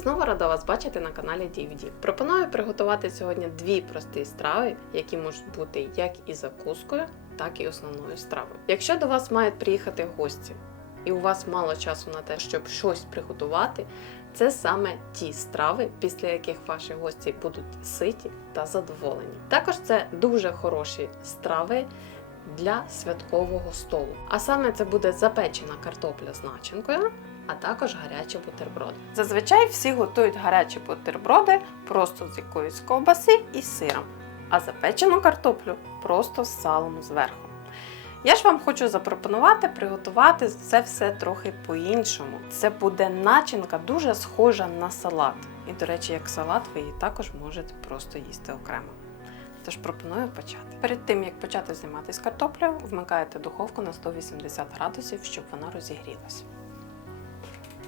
Знову рада вас бачити на каналі DVD. Пропоную приготувати сьогодні дві прості страви, які можуть бути як і закускою, так і основною стравою. Якщо до вас мають приїхати гості, і у вас мало часу на те, щоб щось приготувати, це саме ті страви, після яких ваші гості будуть ситі та задоволені. Також це дуже хороші страви для святкового столу. А саме це буде запечена картопля з начинкою, а також гарячі бутерброди. Зазвичай всі готують гарячі бутерброди просто з якоїсь ковбаси і сиром, а запечену картоплю просто з салом зверху. Я ж вам хочу запропонувати приготувати це все трохи по-іншому. Це буде начинка дуже схожа на салат. І, до речі, як салат ви її також можете просто їсти окремо. Тож пропоную почати. Перед тим, як почати займатися картоплею, вмикаєте духовку на 180 градусів, щоб вона розігрілася.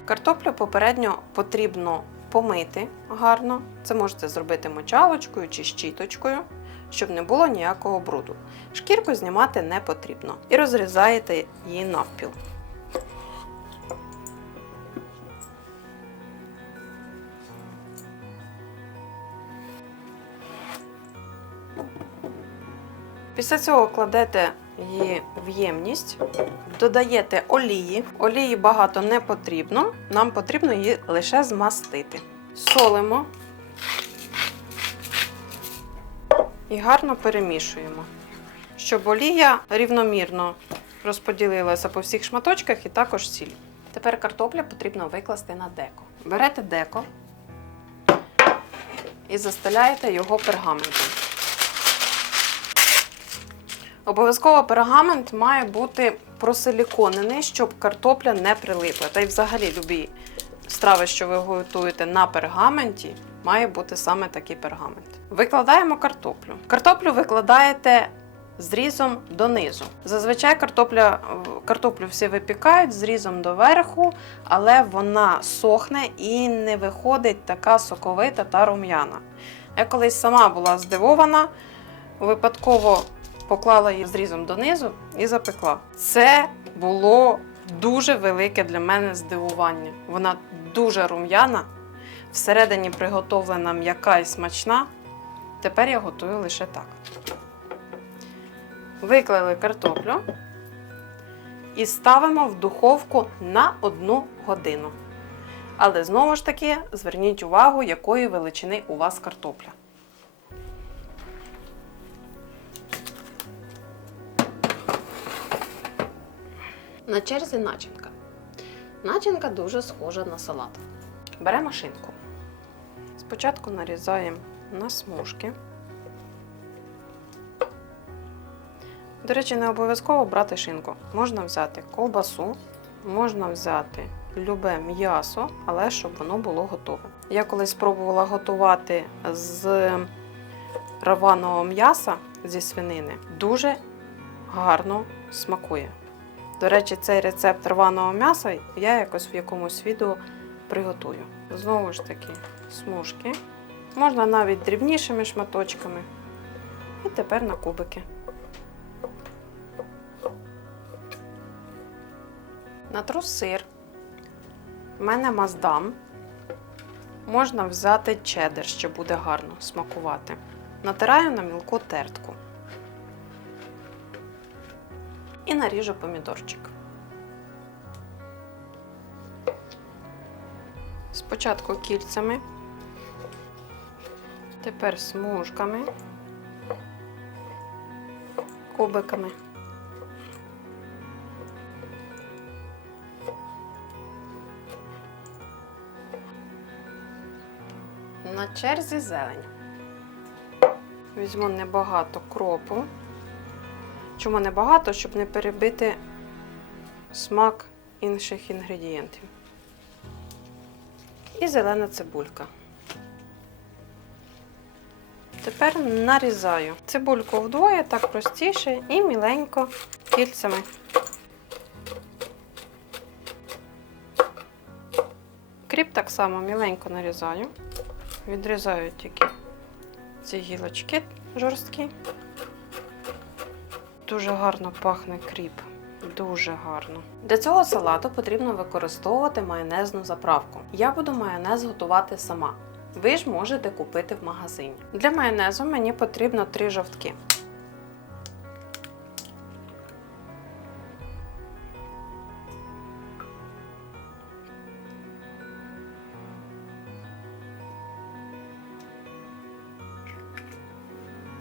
Картоплю попередньо потрібно помити гарно. Це можете зробити мочалочкою чи щіточкою, щоб не було ніякого бруду. Шкірку знімати не потрібно. І розрізаєте її навпіл. Після цього кладете її в ємність, додаєте олії. Олії багато не потрібно, нам потрібно її лише змастити. Солимо і гарно перемішуємо, щоб олія рівномірно розподілилася по всіх шматочках і також сіль. Тепер картоплю потрібно викласти на деко. Берете деко і застеляєте його пергаментом. Обов'язково пергамент має бути просиліконений, щоб картопля не прилипла. Та й взагалі любі страви, що ви готуєте на пергаменті, має бути саме такий пергамент. Викладаємо картоплю. Картоплю викладаєте зрізом донизу. Зазвичай картоплю всі випікають зрізом доверху, але вона сохне і не виходить така соковита та рум'яна. Я колись сама була здивована, випадково поклала її зрізом донизу і запекла. Це було дуже велике для мене здивування. Вона дуже рум'яна, всередині приготовлена м'яка і смачна. Тепер я готую лише так. Виклали картоплю і ставимо в духовку на 1 годину. Але знову ж таки зверніть увагу, якої величини у вас картопля. На черзі начинка. Начинка дуже схожа на салат. Беремо шинку. Спочатку нарізаємо на смужки. До речі, не обов'язково брати шинку. Можна взяти ковбасу, можна взяти любе м'ясо, але щоб воно було готове. Я колись спробувала готувати з рваного м'яса зі свинини. Дуже гарно смакує. До речі, цей рецепт рваного м'яса я якось в якомусь відео приготую. Знову ж таки, смужки. Можна навіть дрібнішими шматочками. І тепер на кубики. Натру сир. У мене маздам. Можна взяти чеддер, що буде гарно смакувати. Натираю на мілку тертку. І наріжу помідорчик. Спочатку кільцями, тепер смужками, кубиками. На черзі зелень. Візьму небагато кропу. Чому небагато? Щоб не перебити смак інших інгредієнтів. І зелена цибулька. Тепер нарізаю цибульку вдвоє, так простіше, і міленько кільцями. Кріп так само міленько нарізаю. Відрізаю тільки ці гілочки жорсткі. Дуже гарно пахне кріп Дуже гарно. Для цього салату потрібно використовувати майонезну заправку. Я буду майонез готувати сама. Ви ж можете купити в магазині. Для майонезу мені потрібно 3 жовтки.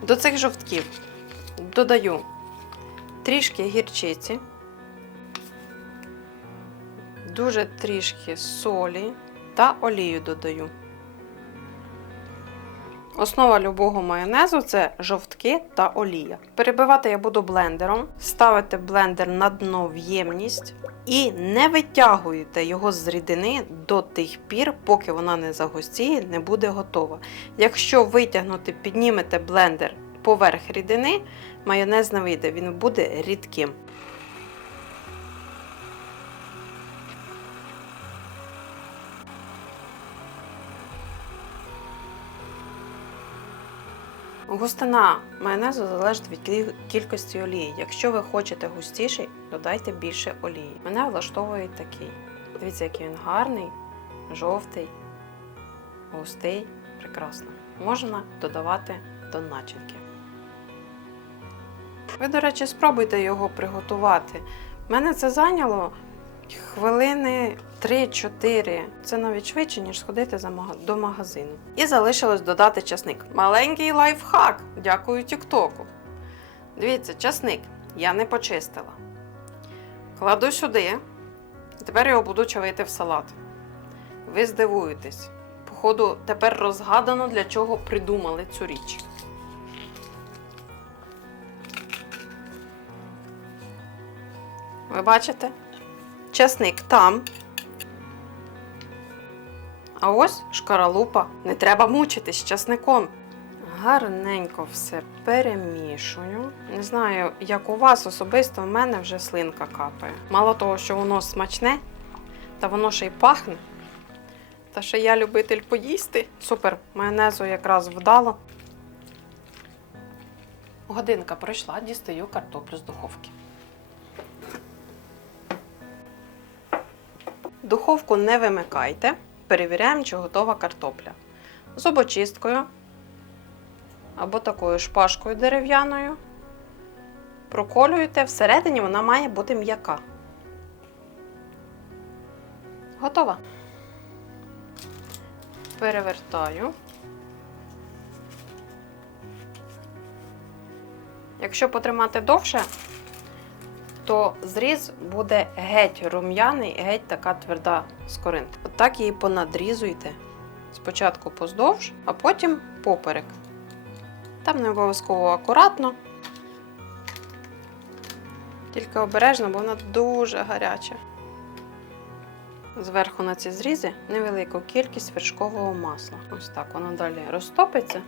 До цих жовтків додаю трішки гірчиці, дуже трішки солі та олію додаю. Основа любого майонезу – це жовтки та олія. Перебивати я буду блендером, ставите блендер на дно в ємність і не витягуєте його з рідини до тих пір, поки вона не загустіє, не буде готова. Якщо витягнути, піднімете блендер поверх рідини, майонез не вийде, він буде рідким. Густина майонезу залежить від кількості олії. Якщо ви хочете густіший, додайте більше олії. Мене влаштовує такий. Дивіться, який він гарний, жовтий, густий, прекрасно. Можна додавати до начинки. Ви, до речі, спробуйте його приготувати. У мене це зайняло хвилини 3-4. Це навіть швидше, ніж сходити до магазину. І залишилось додати часник. Маленький лайфхак. Дякую тіктоку. Дивіться, часник я не почистила. Кладу сюди. І тепер його буду чавити в салат. Ви здивуєтесь. Походу, тепер розгадано, для чого придумали цю річ. Ви бачите? Часник там. А ось шкаралупа. Не треба мучитись з часником. Гарненько все перемішую. Не знаю, як у вас, особисто в мене вже слинка капає. Мало того, що воно смачне, та воно ще й пахне. Та ще я любитель поїсти. Супер, майонезу якраз вдало. Годинка пройшла, дістаю картоплю з духовки. Духовку не вимикайте, перевіряємо, чи готова картопля. Зубочисткою або такою шпажкою дерев'яною проколюєте, всередині вона має бути м'яка. Готова. Перевертаю. Якщо потримати довше, то зріз буде геть рум'яний, геть така тверда скоринка. Отак її понадрізуйте. Спочатку поздовж, а потім поперек. Там не обов'язково акуратно. Тільки обережно, бо вона дуже гаряча. Зверху на ці зрізи невелику кількість вершкового масла. Ось так воно далі розтопиться.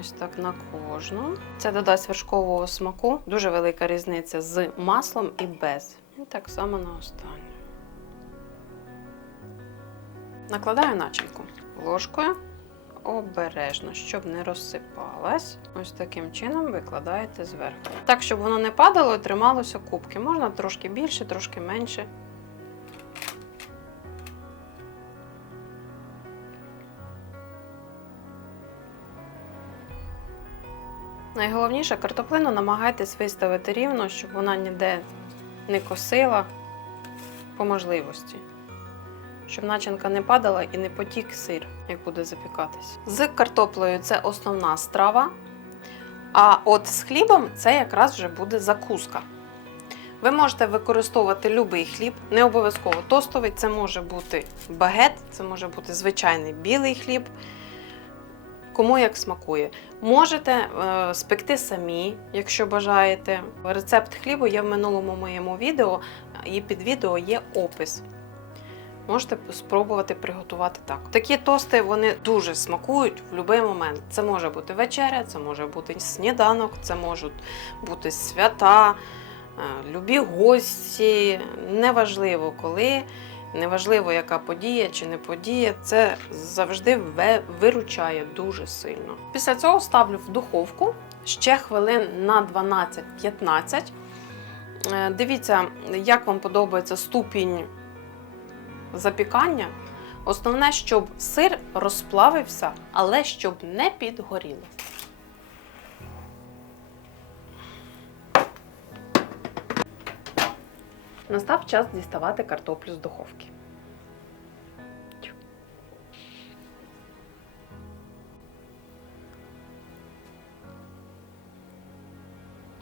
Ось так на кожну. Це додасть вершкового смаку. Дуже велика різниця з маслом і без. І так само на останню. Накладаю начинку ложкою. Обережно, щоб не розсипалась. Ось таким чином викладаєте зверху. Так, щоб воно не падало і трималося кубки. Можна трошки більше, трошки менше. Найголовніше, картоплину намагайтесь виставити рівно, щоб вона ніде не косила по можливості. Щоб начинка не падала і не потік сир, як буде запікатись. З картоплею це основна страва, а от з хлібом це якраз вже буде закуска. Ви можете використовувати будь-який хліб, не обов'язково тостовий, це може бути багет, це може бути звичайний білий хліб. Кому як смакує. Можете спекти самі, якщо бажаєте. Рецепт хлібу є в минулому моєму відео, і під відео є опис. Можете спробувати приготувати так. Такі тости, вони дуже смакують в будь-який момент. Це може бути вечеря, це може бути сніданок, це можуть бути свята, любі гості. Неважливо коли. Неважливо, яка подія чи не подія, це завжди виручає дуже сильно. Після цього ставлю в духовку ще хвилин на 12-15. Дивіться, як вам подобається ступінь запікання. Основне, щоб сир розплавився, але щоб не підгоріло. Настав час діставати картоплю з духовки.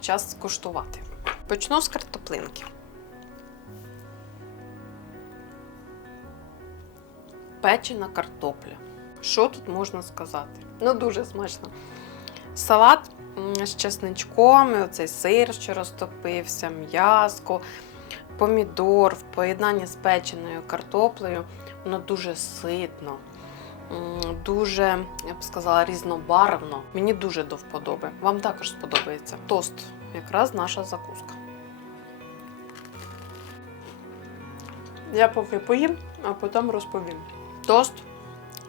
Час скуштувати. Почну з картоплинки. Печена картопля. Що тут можна сказати? Ну, дуже смачно. Салат з чесничком, оцей сир, що розтопився, м'яско, помідор в поєднанні з печеною картоплею. Воно дуже ситно, дуже, я б сказала, різнобарвно. Мені дуже до вподоби. Вам також сподобається. Тост. Якраз наша закуска. Я поки поїм, а потім розповім. Тост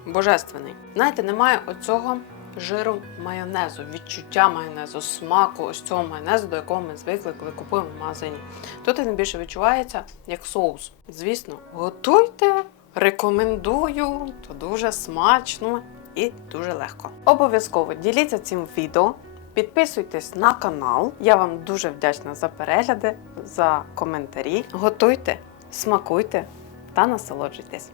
божественний. Знаєте, немає оцього жиру майонезу, відчуття майонезу, смаку ось цього майонезу, до якого ми звикли, коли купуємо в магазині. Тут він більше відчувається як соус. Звісно, готуйте, рекомендую, то дуже смачно і дуже легко. Обов'язково діліться цим відео, підписуйтесь на канал. Я вам дуже вдячна за перегляди, за коментарі. Готуйте, смакуйте та насолоджуйтесь.